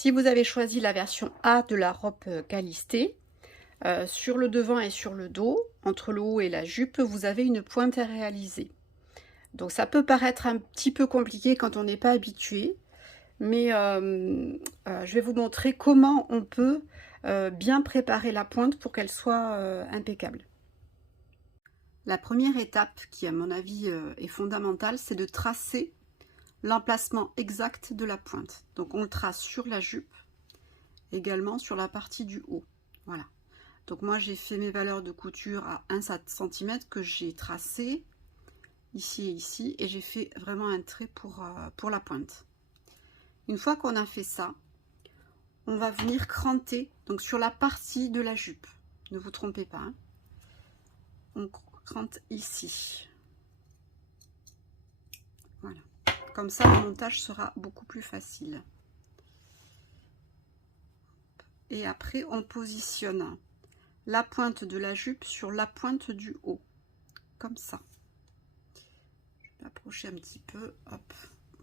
Si vous avez choisi la version A de la robe calistée, sur le devant et sur le dos, entre le haut et la jupe, vous avez une pointe à réaliser. Donc ça peut paraître un petit peu compliqué quand on n'est pas habitué, mais je vais vous montrer comment on peut bien préparer la pointe pour qu'elle soit impeccable. La première étape, qui à mon avis est fondamentale, c'est de tracer l'emplacement exact de la pointe. Donc on le trace sur la jupe, également sur la partie du haut. Voilà. Donc moi j'ai fait mes valeurs de couture à 1 cm que j'ai tracé ici et ici, et j'ai fait vraiment un trait pour la pointe. Une fois qu'on a fait ça, on va venir cranter donc sur la partie de la jupe. Ne vous trompez pas, hein. On crante ici. Voilà. Comme ça, le montage sera beaucoup plus facile. Et après, on positionne la pointe de la jupe sur la pointe du haut. Comme ça. Je vais m'approcher un petit peu. Hop.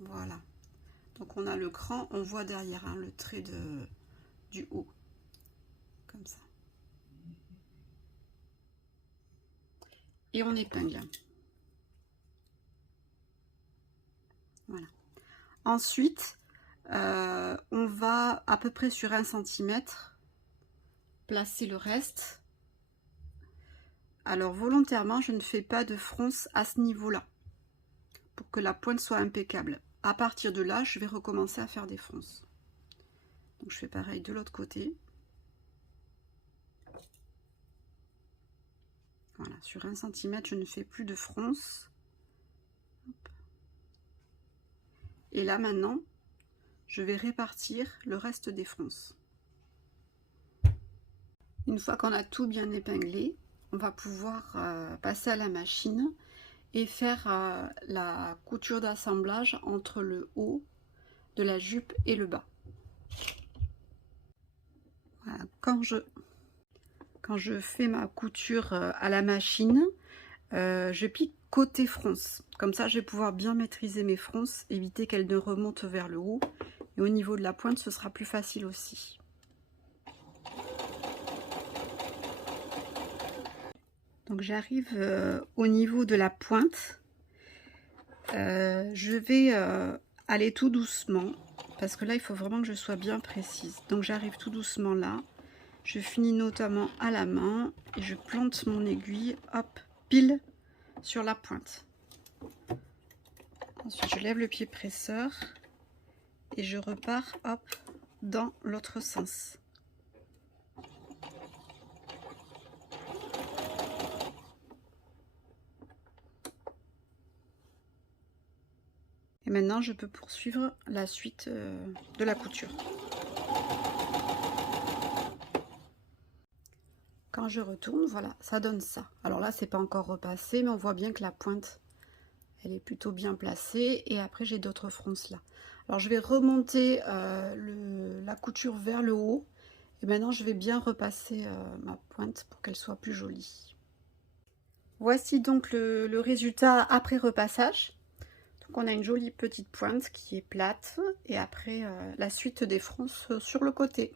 Voilà. Donc on a le cran, on voit derrière hein, le trait du haut. Comme ça. Et on épingle. Voilà. Ensuite, on va à peu près sur 1 cm placer le reste. Alors volontairement, je ne fais pas de fronce à ce niveau-là pour que la pointe soit impeccable. À partir de là, je vais recommencer à faire des fronces. Donc je fais pareil de l'autre côté. Voilà, sur 1 cm, je ne fais plus de fronce. Et là maintenant, je vais répartir le reste des fronces. Une fois qu'on a tout bien épinglé, on va pouvoir passer à la machine et faire la couture d'assemblage entre le haut de la jupe et le bas. Voilà. Quand je fais ma couture à la machine, je pique côté fronce. Comme ça, je vais pouvoir bien maîtriser mes fronces, éviter qu'elles ne remontent vers le haut. Et au niveau de la pointe, ce sera plus facile aussi. Donc j'arrive au niveau de la pointe. Je vais aller tout doucement, parce que là, il faut vraiment que je sois bien précise. Donc j'arrive tout doucement là. Je finis notamment à la main et je plante mon aiguille, hop, pile sur la pointe. Ensuite, je lève le pied presseur et je repars, hop, dans l'autre sens. Et maintenant, je peux poursuivre la suite de la couture. Quand je retourne, voilà, ça donne ça. Alors là, c'est pas encore repassé, mais on voit bien que la pointe, elle est plutôt bien placée. Et après, j'ai d'autres fronces là. Alors, je vais remonter la couture vers le haut. Et maintenant, je vais bien repasser ma pointe pour qu'elle soit plus jolie. Voici donc le résultat après repassage. Donc, on a une jolie petite pointe qui est plate. Et après, la suite des fronces sur le côté.